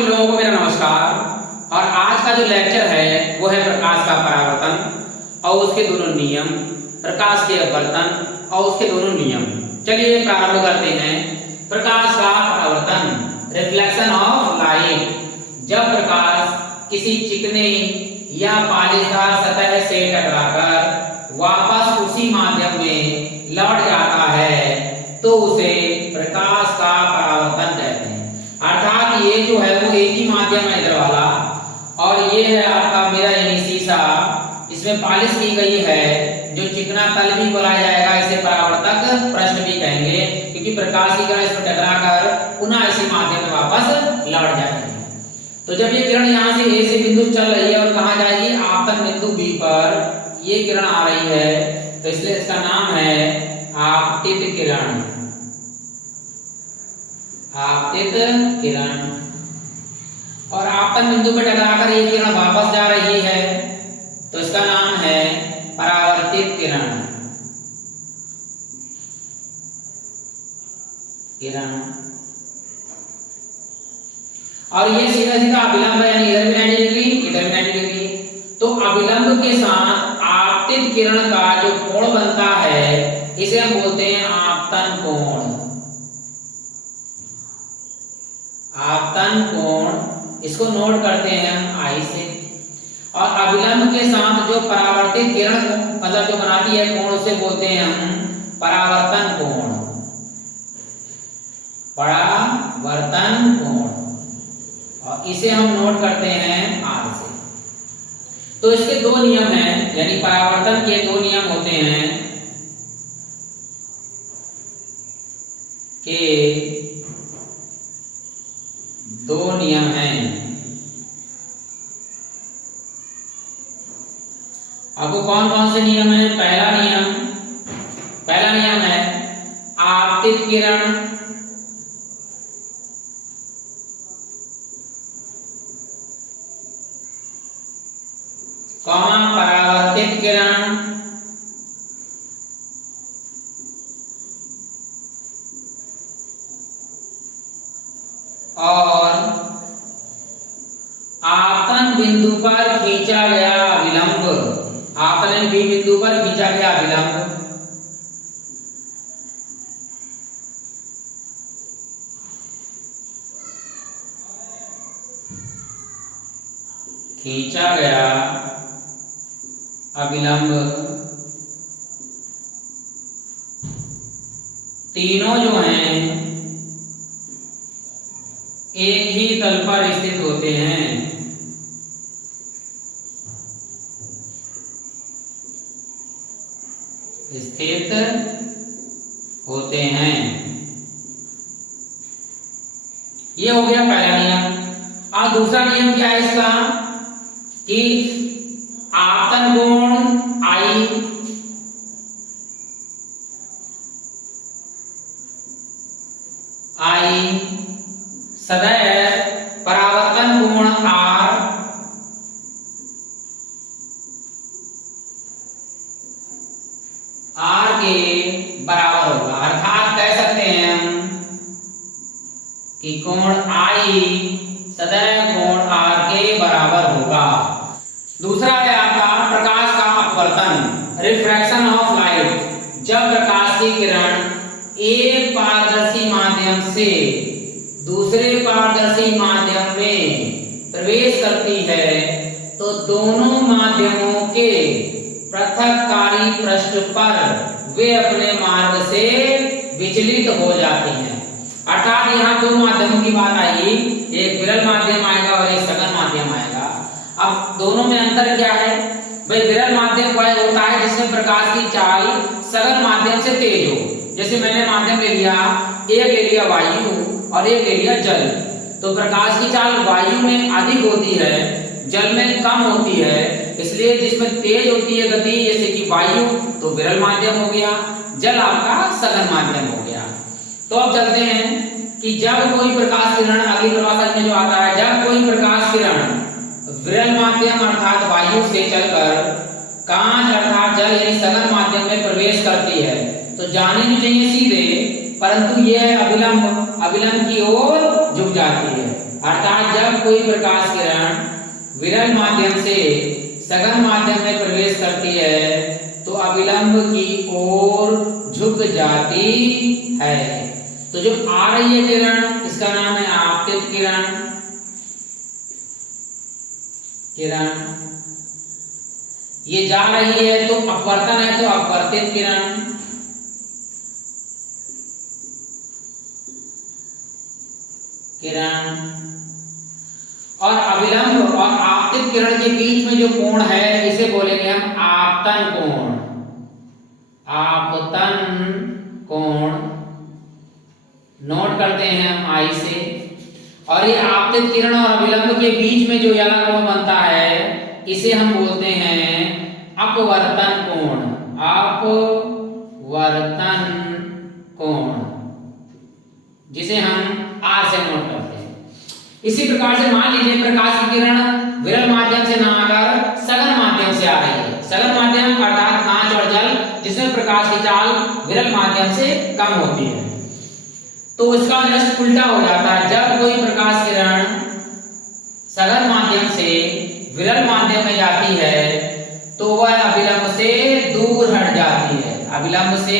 सभी लोगों को मेरा नमस्कार। और आज का जो लेक्चर है वो है प्रकाश का परावर्तन और उसके दोनों नियम, प्रकाश के अपवर्तन और उसके दोनों नियम। चलिए प्रारंभ करते हैं। प्रकाश का परावर्तन, रिफ्लेक्शन ऑफ लाइट। जब प्रकाश किसी चिकने या पॉलिशदार सतह से टकराकर वापस उसी माध्यम में लौट जाता है तो उसे प्रकाश का परावर्तन कहते हैं। अर्थात ये जो है वो एक ही माध्यम है इधर वाला, और ये है आपका मेरा यानी शीशा, इसमें पॉलिश की गई है, जो चिकना तल भी बोला जाएगा, इसे परावर्तक पृष्ठ भी कहेंगे, क्योंकि प्रकाश की किरण इस पर टकराकर पुनः इसी माध्यम में वापस लौट जाएगी। तो जब ये किरण यहाँ से ए से बिंदु चल रही है और कहाँ जाएगी, आपतन बिंदु बी पर ये किरण आ रही है, तो इसलिए इसका नाम है आपतित किरण। आपतित किरण। और आपतन बिंदु पर टकराकर ये किरण वापस जा रही है तो इसका नाम है परावर्तित किरण। और ये सीधा सीधा अभिलंब है, यानी इधर भी 90 डिग्री, इधर भी 90 डिग्री। तो अभिलंब के साथ आपतित किरण का जो कोण बनता है इसे हम बोलते हैं आपतन कोण। आपतन कोण, इसको नोट करते हैं हम आई से। और अभिलंब के साथ जो परावर्तित किरण मतलब जो बनाती है कोण, उसे बोलते हैं हम परावर्तन कोण। परावर्तन कोण, और इसे हम नोट करते हैं आर से। तो इसके दो नियम हैं, यानी परावर्तन के दो नियम होते हैं कि दो नियम हैं। आपको कौन कौन से नियम है? पहला नियम है आपतित किरण परावर्तित किरण और आपतन बिंदु पर खींचा गया अभिलंब। आपतन बी बिंदु पर खींचा गया अभिलंब तीनों जो हैं एक ही तल पर स्थित होते हैं। ये हो गया पहला नियम। और दूसरा नियम क्या है इसका कि आपतन कोण आई सदैव परावर्तन कोण आर के बराबर होगा। अर्थात कह सकते हैं हम कि कोण आई सदैव कोण आर के बराबर होगा। दूसरा है आपका प्रकाश का अपवर्तन, रिफ्रैक्शन ऑफ लाइट। जब प्रकाश की किरण एक पारदर्शी माध्यम से दूसरे पारदर्शी माध्यम में प्रवेश करती है तो दोनों माध्यमों के पृथककारी पृष्ठ पर वे अपने मार्ग से विचलित हो जाती हैं। अर्थात यहाँ दो माध्यमों की बात आएगी, एक विरल माध्यम आएगा और एक सघन माध्यम आएगा। अब दोनों में अंतर क्या है भाई? विरल माध्यम वह होता है जिसमें प्रकाश की चाल सघन माध्यम से तेज हो। जैसे मैंने माध्यम ले लिया, एक ले लिया वायु और एक ले लिया जल, तो प्रकाश की चाल वायु में अधिक होती है, जल में कम होती है। इसलिए जिसमें तेज होती है गति, जैसे कि वायु, तो विरल माध्यम हो गया, जल आपका सघन माध्यम हो गया। तो अब चलते हैं कि जब कोई प्रकाश किरण, अगली परिभाषा में जो आता है, जब कोई प्रकाश किरण विरल माध्यम अर्थात वायु से चलकर कांच अर्थात जल यानी सघन माध्यम में प्रवेश करती है तो जाने नहीं चाहिए सीधे, परंतु यह अभिलंब की ओर झुक जाती है। अर्थात जब कोई प्रकाश किरण विरल माध्यम से सघन माध्यम में प्रवेश करती है तो अविलंब की ओर झुक जाती है। तो जो आ रही है किरण, इसका नाम है आपतित किरण। ये जा रही है तो अपवर्तन है, तो अपवर्तित किरण। और अविलंब और आपतित किरण के बीच में जो कोण है इसे बोलेंगे हम आपतन कोण। आपतन कोण नोट करते हैं हम आई से। और ये आपतित किरण और अविलंब के बीच में जो वाला कोण बनता है इसे हम बोलते हैं अपवर्तन कोण। अपवर्तन कोण, जिसे हम आर से नोट करते हैं। इसी प्रकार से मान लीजिए प्रकाश की किरण विरल माध्यम से ना आकर सघन माध्यम से आ रही है। सघन माध्यम अर्थात कांच और जल, जिसमें प्रकाश की चाल विरल माध्यम से कम होती है, तो इसका निष्ठ उल्टा हो जाता है। जब कोई प्रकाश किरण सघन माध्यम से विरल माध्यम में जाती है तो वह अविलंब से दूर हट जाती है। अविलंब से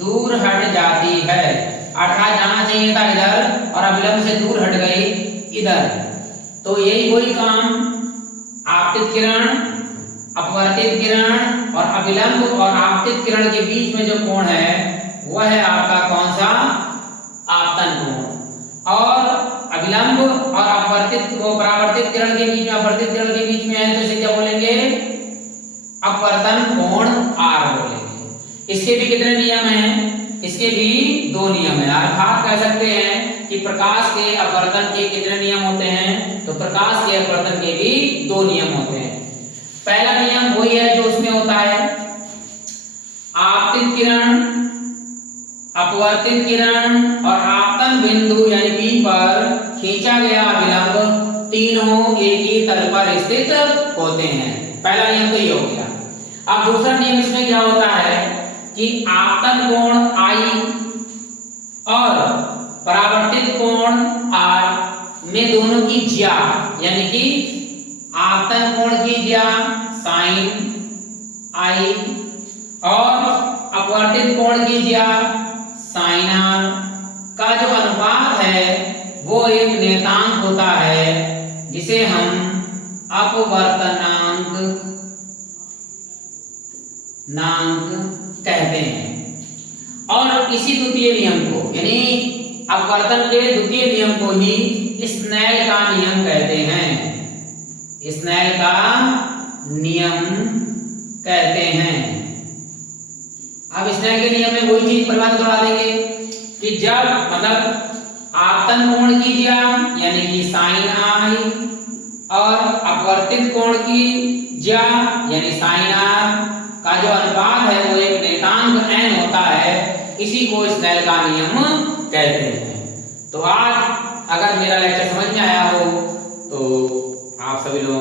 दूर हट जाती है, अर्थात जाना चाहिए था इधर और अविलंब से दूर हट गई इधर। तो यही वही काम आपतित किरण, अपवर्तित किरण और अविलंब और आपतित किरण के बीच में जो कोण है वह है आपका कौन सा? आपतन कोण। और अविलंब और अपवर्तित वो परावर्तित किरण के बीच में, अपवर्तित किरण के बीच में है तो इसे क्या बोलेंगे? अपवर्तन कोण आर बोलेंगे। इसके भी कितने नियम हैं? इसके भी दो नियम है। अर्थात कह सकते हैं कि प्रकाश के अपवर्तन के कितने नियम होते हैं? तो प्रकाश के अपवर्तन के भी दो नियम होते हैं। पहला नियम वही है जो उसमें होता है आपतित किरण, अपवर्तित किरण और आपतन बिंदु यानी P पर खींचा गया अविलंब तीनों एक ही तल पर स्थित होते हैं। पहला नियम तो ये हो गया। अब दूसरा नियम इसमें क्या होता है कि आपतन कोण I और परावर्तित कोण R में दोनों की ज्या यानी कि आपतन कोण की ज्या साइन I और अपवर्तित कोण की ज्या साइन R का जो अनुपात है वो एक नियतांक होता है जिसे हम अपवर्तनांक कहते हैं। और इसी द्वितीय नियम को यानी अपवर्तन के द्वितीय नियम को ही स्नेल का नियम कहते हैं। स्नेल का नियम कहते हैं। अब स्नेल के नियम में वही चीज प्रमाण करवा देंगे कि जब मतलब आपतन कोण की ज्या यानी कि साइन I और अपवर्तित कोण की ज्या यानी साइन R का जो अनुपात है वो एक नियतांक n होता है, इसी को स्नेल का नियम कहते हैं। तो आज अगर मेरा लेक्चर समझ में आया हो तो आप सभी लोग